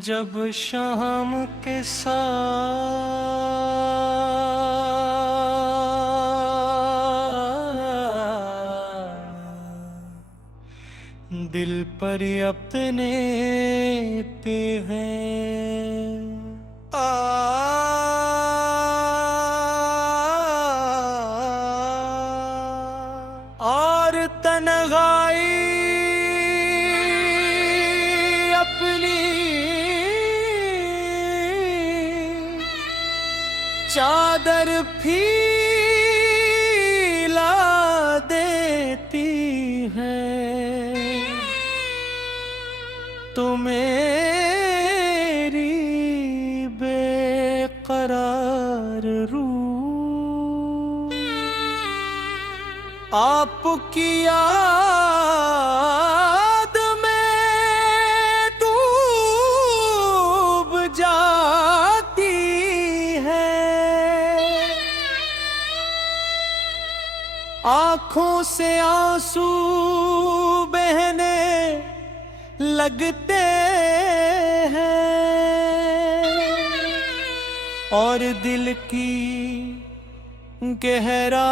जब शाम के साथ दिल पर अपने पे हैं और तन्हाई अपनी चादर फैला देती है तो मेरी बेकरार रूह आपकी याद में डूब जाती है। आँखों से आंसू बहने लगते हैं और दिल की गहराइयों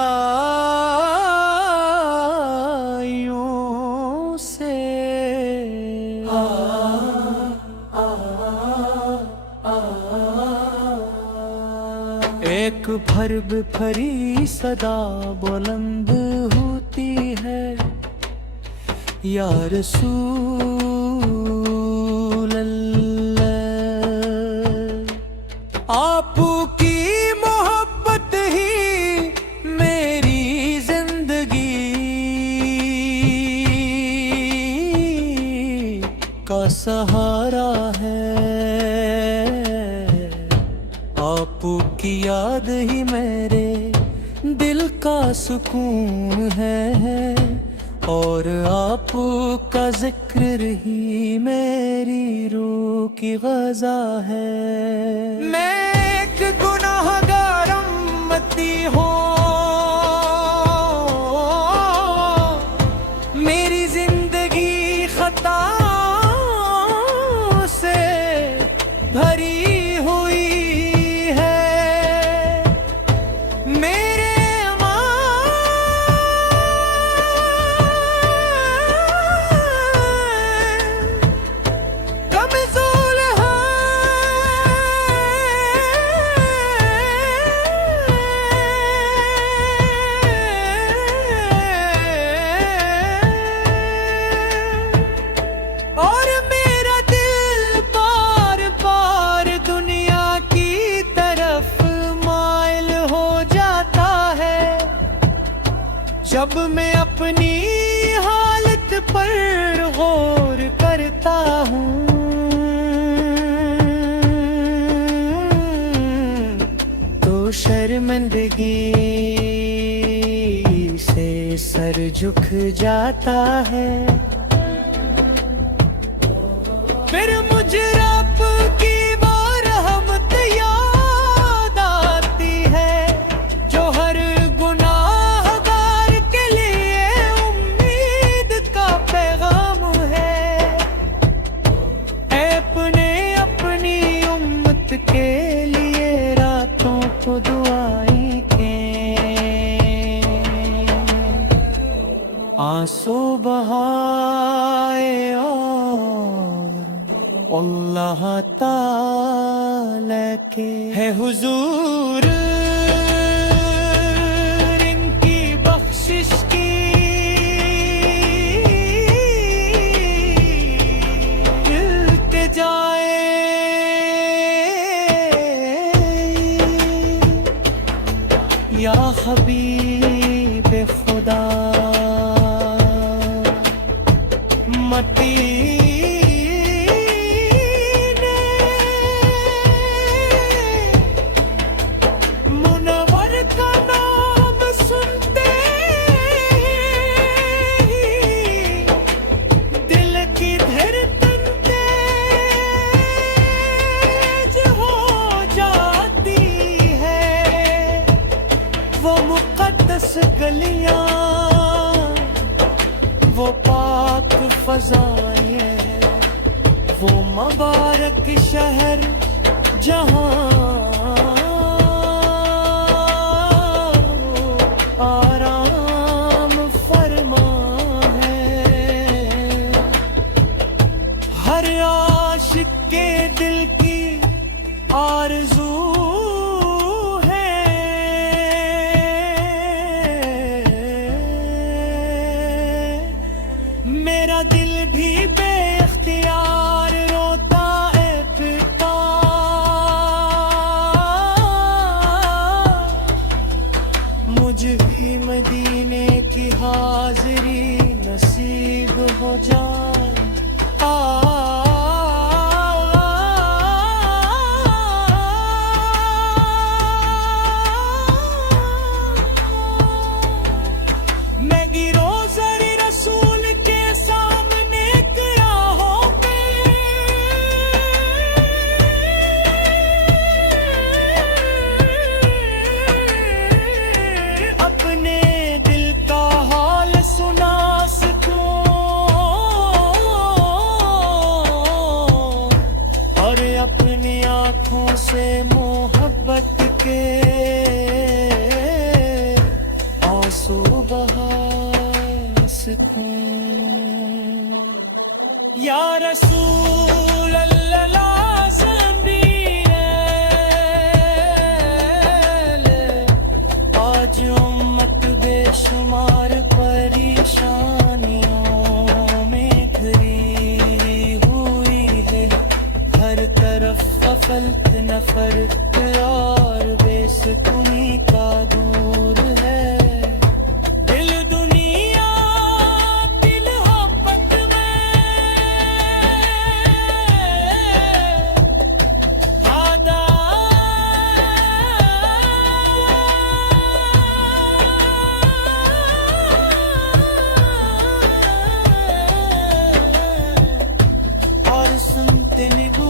से एक भर्ब भरी सदा बुलंद होती है, या रसूल अल्लाह। आपकी मोहब्बत ही मेरी जिंदगी का सहारा है, आपकी याद ही मेरे दिल का सुकून है और आपका जिक्र ही मेरी रूह की ग़ज़ा है। मैं एक गुनाहगार उम्मती हूँ, मेरी जिंदगी खताओं से भरी हुई है। मेरे जब मैं अपनी हालत पर गौर करता हूँ तो शर्मिंदगी से सर झुक जाता है। फिर मुझे रब की रहमत याद आती है जो हर के लिए रातों को दुआएं के आंसू बहाए और अल्लाह ताला के है हुजूर इनकी बख्शिश की इल्तिजाए या हबीब खुदा मदीने मुनव्वर का नाम सुनते ही दिल की धड़कन तेज हो जाती है। वो मुक़द्दस गलियां, वो पाक फज़ाएं, वो मुबारक एक शहर जहां आराम फरमा है। हर आशिक के दिल की आरज़ू मेरा दिल भी बेख्तियार रोता है पिता। मुझे भी मदीने की हाज़िरी नसीब हो जाए। मैं गिरो ज़री रसूल के सामने क़यामों पे, अपने दिल का हाल सुना सकूं और अपनी आँखों से मोहब्बत के आंसू बहा सकूं। या रसूल अल्लाह ज़मीन आज उम्मत बेशुमार परेशानियों में घिरी हुई है। हर तरफ गफलत नफरत और बेसुकूनी का दूर है। दिल दुनिया दिल मोहब्बत में आदा और सुनते निगो